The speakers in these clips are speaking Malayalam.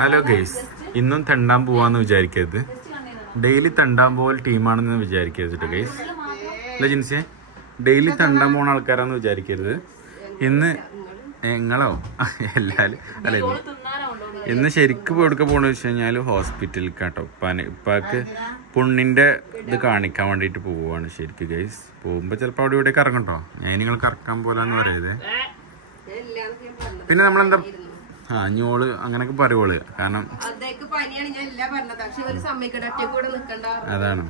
ഹലോ ഗെയ്സ് ഇന്നും തെണ്ടാൻ പോവാന്ന് വിചാരിക്കരുത്. ഡെയിലി തണ്ടാൻ പോകൽ ടീമാണെന്ന് വിചാരിക്കരുത് ഗെയ്സ് അല്ല ജിൻസിയെ ഡെയിലി തണ്ടാൻ പോണ ആൾക്കാരാന്ന് വിചാരിക്കരുത്. ഇന്ന് നിങ്ങളോ എല്ലാരും. അല്ല ഇന്ന് ശരിക്ക് എവിടെ പോകണമെന്ന് വെച്ച് കഴിഞ്ഞാൽ ഹോസ്പിറ്റലിൽ കേട്ടോ ഉപ്പാന് ഉപ്പാക്ക് പുണ്ണിന്റെ ഇത് കാണിക്കാൻ വേണ്ടിയിട്ട് പോവുകയാണ് ശരിക്കും ഗൈസ് പോകുമ്പോൾ ചിലപ്പോൾ അവിടെ ഇവിടെ കറങ്ങട്ടോ ഞാൻ നിങ്ങൾ കറക്കാൻ പോലാന്ന് പറയത് പിന്നെ നമ്മളെന്താ ആ ഞോൾ അങ്ങനൊക്കെ പറയുവോൾ കാരണം അതാണ്.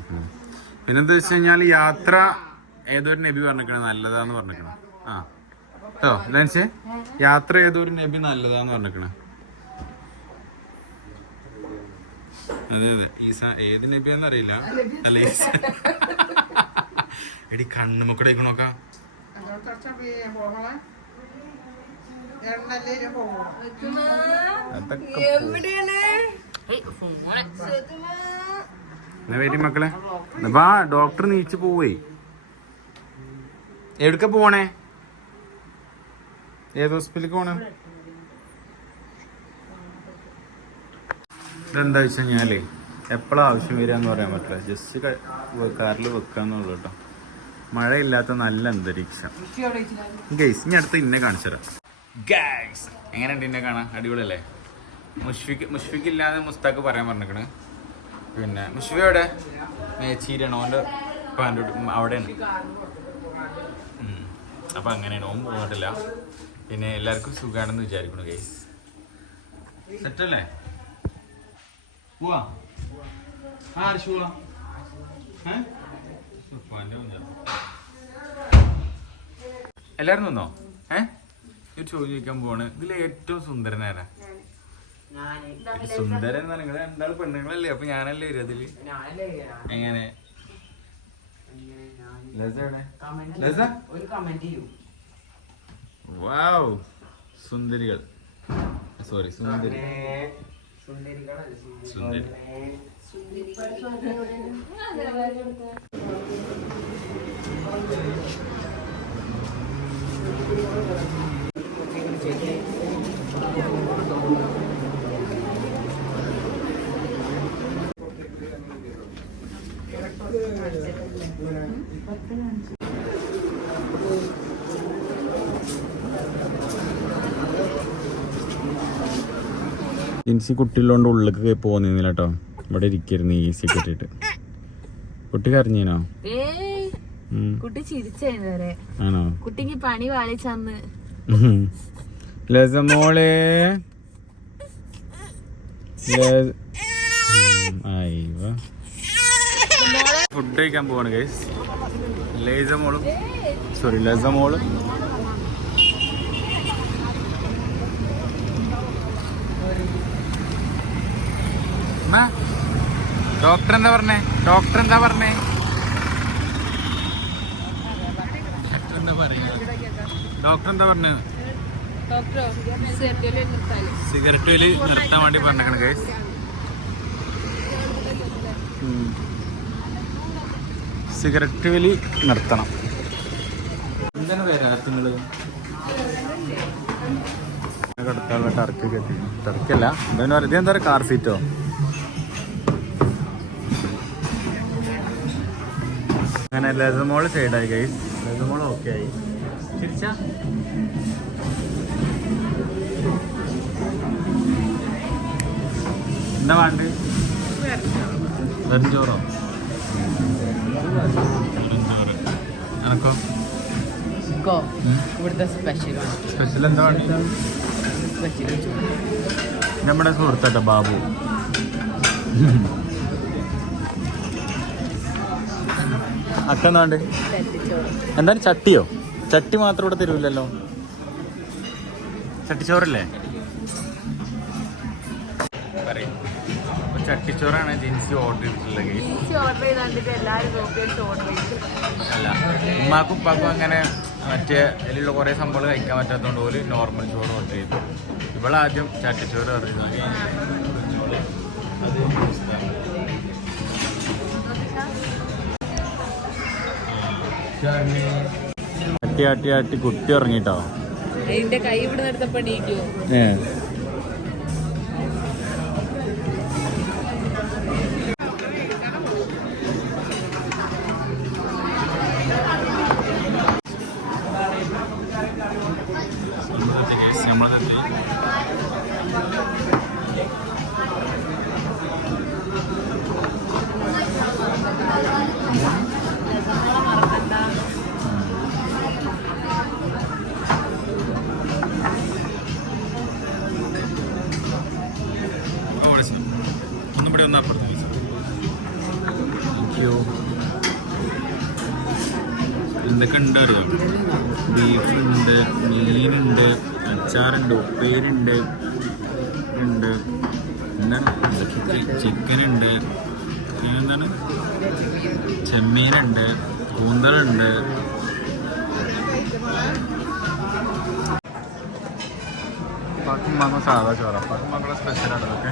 പിന്നെന്താ വെച്ച് കഴിഞ്ഞാൽ യാത്ര ഏതൊരു നബി പറഞ്ഞിരിക്കണം നല്ലതാന്ന് പറഞ്ഞിരിക്കണം ആ. കേട്ടോ എന്താ യാത്ര ഏതൊരു നബി നല്ലതാന്ന് പറഞ്ഞിരിക്കണേ അതെ അതെ. ഈസ ഏത് നബിയാന്ന് അറിയില്ല. അല്ല ഈസ. എടി കണ്ണുമൊക്കെ നോക്കാം. വരി മക്കളെ. വാ ഡോക്ടർ നീച്ച് പോവേ. എവിടക്ക പോണേ? ഏത് ഹോസ്പിറ്റലിലേക്ക് പോണേ? ഇതെന്താ വെച്ച് കഴിഞ്ഞാൽ എപ്പോഴും ആവശ്യം വരിക എന്ന് പറയാൻ പറ്റില്ല. ജസ്റ്റ് കാറിൽ വെക്കാന്നുള്ളൂ കേട്ടോ മഴയില്ലാത്ത നല്ല അന്തരീക്ഷം. ഗൈസ് ഇനി അടുത്ത് ഇന്നെ കാണിച്ചുതരാം ഗൈസ് എങ്ങനെയുണ്ട് ഇന്നെ കാണാൻ? അടിപൊളിയല്ലേ? മുഷ്ഫിക്ക് മുഷ്ഫിക്ക് ഇല്ലാതെ മുസ്താക്ക് പറയാൻ പറഞ്ഞിരിക്കണ് പിന്നെ മുഷ്ഫി എവിടെ? മേച്ചീരാണ് ഓന്റെ പാന്റെ അവിടെയാണ്. അപ്പം അങ്ങനെയാണ്. ഓൻ പോകട്ടില്ല പിന്നെ എല്ലാവർക്കും സുഖമാണെന്ന് വിചാരിക്കണു ഗൈസ് സെറ്റല്ലേ പോവാ ആ അരിശു പോവാ ഏ? ഉപ്പാന്റെ കുഞ്ഞാ. എല്ലാരും നിന്നോ? ഏ ഒരു ചോദ്യം ചോദിക്കാൻ പോവാണ്. ഇതിൽ ഏറ്റവും സുന്ദരനാരാ സുന്ദരൻ നിങ്ങൾ രണ്ടാൾ പെണ്ണുങ്ങളല്ലേ? അപ്പൊ ഞാനല്ലേ വരും അതിൽ? എങ്ങനെ? സുന്ദരികൾ. സോറി സുന്ദരി. സുന്ദരി ജിൻസി കുട്ടിയുള്ളതുകൊണ്ട് ഉള്ളിലേക്ക് പോകുന്നില്ല കേട്ടോ ഇവിടെ ഇരിക്കരുന്നു സി കിട്ടിയിട്ട്. കുട്ടി കരഞ്ഞീനോ? ഏയ് കുട്ടി വരെ. ആണോ? കുട്ടിക്ക് പണി വാലിച്ചന്ന്. ലസമോളെ അയ്യോ. ഫുഡ് കഴിക്കാൻ പോവാണ് ഗൈസ് ലേസമോളും സോറി ലസമോളും ഡോക്ടർ എന്താ പറഞ്ഞേ? ഡോക്ടർ എന്താ പറഞ്ഞേ? ഡോക്ടർ എന്താ പറഞ്ഞത് സിഗരറ്റ് വലി നിർത്താൻ വേണ്ടി പറഞ്ഞേക്കണ കേസ് സിഗരറ്റ് വലി നിർത്തണം. എന്താണ് വരാത്തുങ്ങൾ അടുത്തുള്ള ടർക്കി കെട്ടി. ടർക്കല്ല. എന്താ പറയുക എന്താ പറയുക കാർ സീറ്റോ അങ്ങനെ ലസമോൾ സൈഡായി ഗൈസ് ലസമോൾ ഓക്കെ ആയി. തിരിച്ച? എന്താ വേണ്ട വെറുംചോറ്? എനക്കോ ഇവിടുത്തെ സ്പെഷ്യലാണ് സ്പെഷ്യൽ എന്താ വേണ്ട സ്പെഷ്യൽ നമ്മുടെ സുഹൃത്തട്ടെ ബാബു. അക്ക എന്താണ്ട് എന്താണ് ചട്ടിയോ? ചട്ടി മാത്രം ഇവിടെ തരൂല്ലല്ലോ ചട്ടിച്ചോറല്ലേ? പറയും. ചട്ടിച്ചോറാണ് ജിൻസി ഓർഡർ ചെയ്തിട്ടുള്ളത്. അല്ല ഉമ്മാക്കും ഉപ്പാക്കും അങ്ങനെ മറ്റേ അതിലുള്ള കുറേ സംഭവങ്ങൾ കഴിക്കാൻ പറ്റാത്തതുകൊണ്ട് പോലും നോർമൽ ചോറ് ഓർഡർ ചെയ്തു. ഇവളാദ്യം ചട്ടിച്ചോറ് ഓർഡർ ചെയ്തു. അത് അട്ടി അട്ടി ആട്ടി കുട്ടി ഉറങ്ങിട്ടോ? എന്റെ കൈ ഇവിടെ എടുത്തപ്പോ ബീഫ് ഉണ്ട് മീനുണ്ട് അച്ചാറുണ്ട് ഉപ്പേരുണ്ട് ഉണ്ട്. എന്താണ്? ചിക്കൻ ഉണ്ട് എന്താണ്? ചെമ്മീനുണ്ട് കൂന്തലുണ്ട് സാധാ ചോറ. സ്പെഷ്യലാണ് ഇതൊക്കെ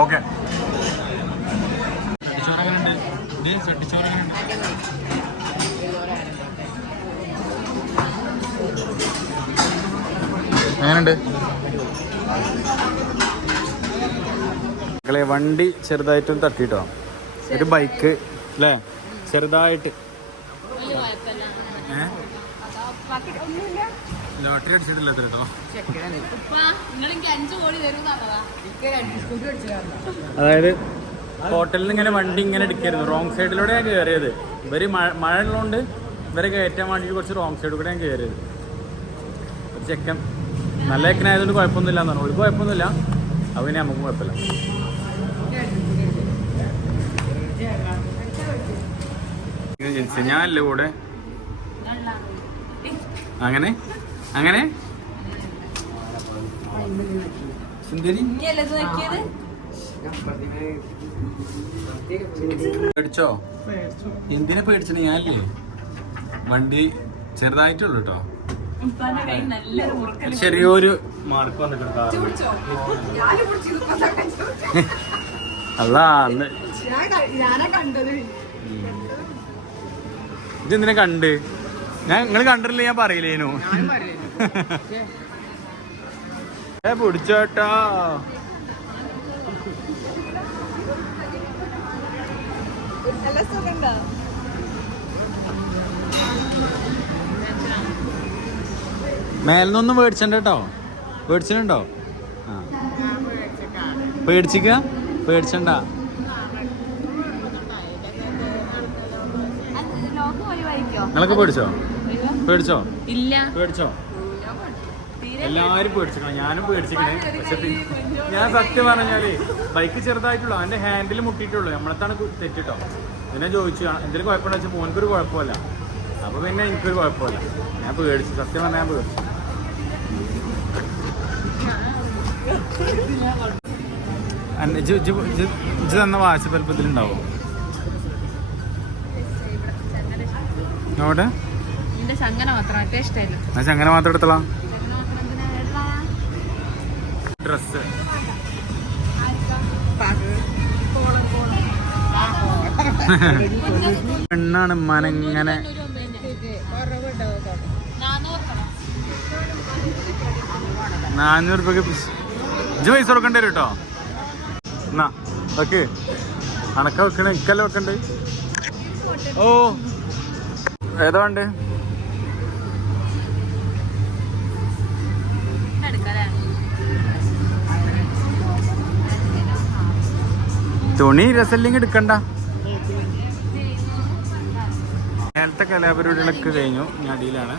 ഓക്കെ എങ്ങനെയുണ്ട്? മക്കളെ വണ്ടി ചെറുതായിട്ടൊന്ന് തട്ടിട്ടോ? ഒരു ബൈക്ക് അല്ലേ? ചെറുതായിട്ട്. ലോട്ടറി അടിച്ചിട്ടില്ല കേട്ടോ അതായത് ഹോട്ടലിൽ നിന്ന് ഇങ്ങനെ വണ്ടി ഇങ്ങനെ എടുക്കായിരുന്നു റോങ് സൈഡിലൂടെ ഞാൻ കയറിയത് ഇവർ മഴ മഴ ഉള്ളതുകൊണ്ട് ഇവരെ കയറ്റാൻ വേണ്ടിയിട്ട് കുറച്ച് റോങ് സൈഡിൽ കൂടെ ഞാൻ കയറിയത് ഒരു ചെക്കൻ. നല്ല ചെക്കനായതുകൊണ്ട് കുഴപ്പമൊന്നുമില്ല എന്ന് പറഞ്ഞു. ഒരു കുഴപ്പമൊന്നുമില്ല. അത് പിന്നെ നമുക്ക് കുഴപ്പമില്ല. ഞാനല്ലേ കൂടെ? അങ്ങനെ? അങ്ങനെ? പേടിച്ചോ? എന്തിനാ പേടിച്ചേ ഞാനല്ലേ. വണ്ടി ചെറുതായിട്ടുള്ളൂ കേട്ടോ ചെറിയൊരു മാർക്ക് വന്നിട്ടുണ്ട് അല്ല അന്ന് ഇതെന്തിനാ കണ്ട്? ഞാൻ നിങ്ങൾ കണ്ടിട്ടില്ല ഞാൻ പറയില്ലേനു. ഏ പിടിച്ചോട്ടാ. നല്ല സുഖണ്ടോ മേലെന്നൊന്നും മേടിച്ചണ്ട കേട്ടോ. മേടിച്ചിട്ടുണ്ടോ ആ. പേടിച്ചിക്ക? പേടിച്ചണ്ട. നിങ്ങൾക്ക് നിങ്ങളൊക്കെ പേടിച്ചോ? പേടിച്ചോ? ഇല്ല. പേടിച്ചോ? എല്ലാരും പേടിച്ചിക്കണം ഞാനും പേടിച്ചിക്കണേ പക്ഷെ ഞാൻ സത്യം പറഞ്ഞാൽ ബൈക്ക് ചെറുതായിട്ടുള്ളൂ അവന്റെ ഹാൻഡിൽ മുട്ടിയിട്ടുള്ളൂ. നമ്മളത്താണ് തെറ്റിട്ടോ? പിന്നെ ചോദിച്ചു എന്തെങ്കിലും കുഴപ്പമുണ്ടോ? വെച്ചാൽ മോനക്കൊരു കുഴപ്പമില്ല. അപ്പൊ പിന്നെ എനിക്കൊരു കുഴപ്പമില്ല. ഞാൻ പേടിച്ചു സത്യം പറഞ്ഞാൽ ഞാൻ പേടിച്ചു. ഇജ്ജ് തന്ന വാട്സപ്പ് അല്പത്തിലുണ്ടാവും അവിടെ ചങ്ങന മാത്രം എടുത്തളാം. ഡ്രസ് പെണ്ണാണ് മനങ്ങനെ നാനൂറ് രൂപക്ക് ഇജ്ജ് പൈസ കൊടുക്കേണ്ടി വരും കേട്ടോ? എന്നാ ഓക്കെ. അണക്ക വെക്കണേ ഇക്കല്ല വെക്കണ്ടേ? ഓ. ഏതാ വേണ്ടേ? തുണി രസല്ലിങ് എടുക്കണ്ട. നേരത്തെ കലാപരിപാടികളൊക്കെ കഴിഞ്ഞു ഞാൻ അടിയിലാണ്.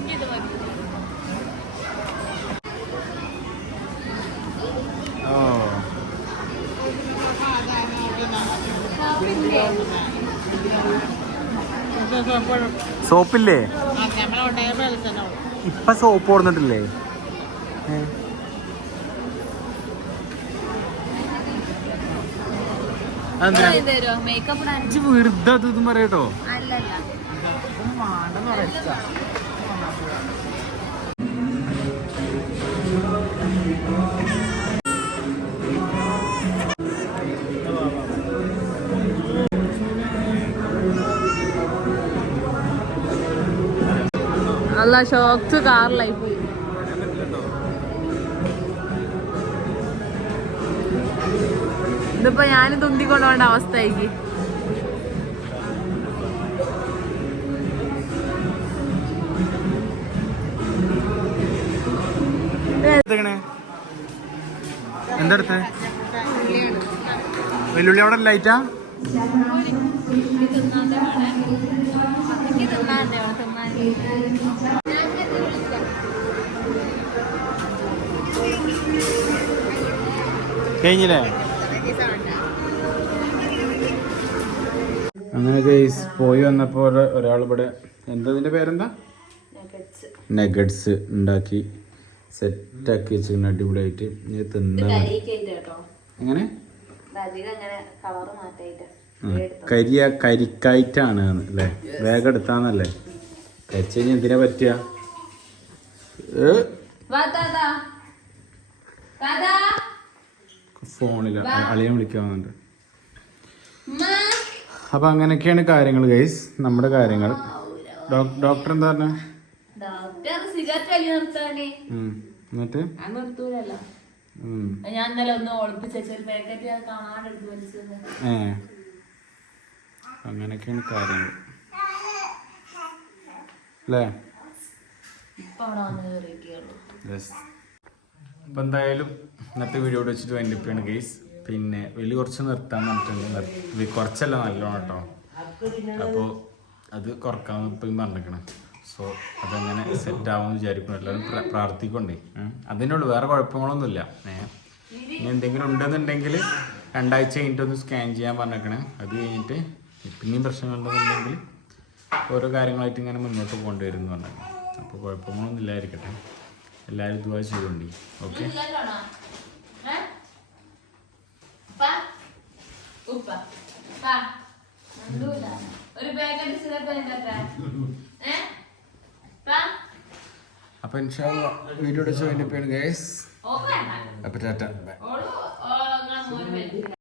സോപ്പില്ലേ? ഇപ്പൊ സോപ്പ് ഓടുന്നിട്ടില്ലേ വെറുതെ അതും ഇതും പറയട്ടോ അല്ല ഷോക്സ് കാറിലായി പോയി ഇതിപ്പോ ഞാൻ തുന്തിക്കൊണ്ടുപോകേണ്ട അവസ്ഥയായി എടുത്തേക്കണേ എന്താ എടുത്തേ വെല്ലുള്ളി അവിടെ ലൈറ്റാ കഴിഞ്ഞില്ലേ? അങ്ങനെ ഗൈസ് പോയി വന്നപ്പോൾ ഒരാളിവിടെ ഇവിടെ എന്താ ഇതിന്റെ പേരെന്താ? നെഗഡ്സ് ഉണ്ടാക്കി സെറ്റ് ആക്കി വെച്ചിരുന്നു അടിപൊളിയായിട്ട്. ഇനി തിന്നാ. എങ്ങനെ? കരിയ കരിക്കായിട്ടാണ് അല്ലേ? വേഗം എടുത്താന്നല്ലേ? കരിച്ചു കഴിഞ്ഞാൽ എന്തിനാ പറ്റുക? ഫോണില അളിയൻ വിളിക്കാവുന്നുണ്ട് അപ്പൊ അങ്ങനെയൊക്കെയാണ് കാര്യങ്ങൾ ഗൈസ്. നമ്മുടെ കാര്യങ്ങൾ. ഡോക്ടർ എന്താ പറഞ്ഞ? എന്നിട്ട്? ഞാൻ ഇന്നലെ ഒന്ന് ഒളിപ്പിച്ചു പാക്കറ്റ് വലിച്ചത് അങ്ങനെയൊക്കെയാണ് കാര്യങ്ങൾ. അല്ലേ? അപ്പം എന്തായാലും ഇന്നത്തെ വീഡിയോ വെച്ചിട്ട് വേണ്ടിപ്പാണ് ഗെയ്സ് പിന്നെ വലിയ കുറച്ച് നിർത്താൻ പറഞ്ഞിട്ടുണ്ട്. കുറച്ചല്ല നല്ലോണം കേട്ടോ അപ്പോൾ അത് കുറക്കാമെന്ന് ഇപ്പം പറഞ്ഞിരിക്കണം. സോ അതങ്ങനെ സെറ്റ് ആവുമെന്ന് വിചാരിക്കുന്നു. എല്ലാവരും പ്ര- പ്രാർത്ഥിക്കൊണ്ടേ. അതിനുള്ളൂ വേറെ കുഴപ്പങ്ങളൊന്നുമില്ല. ഏഹ് ഇനി എന്തെങ്കിലും ഉണ്ടെന്നുണ്ടെങ്കിൽ രണ്ടാഴ്ച കഴിഞ്ഞിട്ടൊന്ന് സ്കാൻ ചെയ്യാൻ പറഞ്ഞേക്കണേ അത് കഴിഞ്ഞിട്ട് പിന്നെയും പ്രശ്നങ്ങളുണ്ടെന്നുണ്ടെങ്കിൽ ഓരോ കാര്യങ്ങളായിട്ട് ഇങ്ങനെ മുന്നോട്ട് പോകേണ്ടി വരും എന്ന് പറഞ്ഞു അപ്പോൾ കുഴപ്പങ്ങളൊന്നും ഇല്ലായിരിക്കട്ടെ എല്ലാവരും ഇതുവാ ചെയ്തോണ്ടി ഓക്കെ അപ്പൊ ഇൻഷാല്ല വീഡിയോ ഗൈസ് അപ്പൊ അപ്പോൾ ടാറ്റ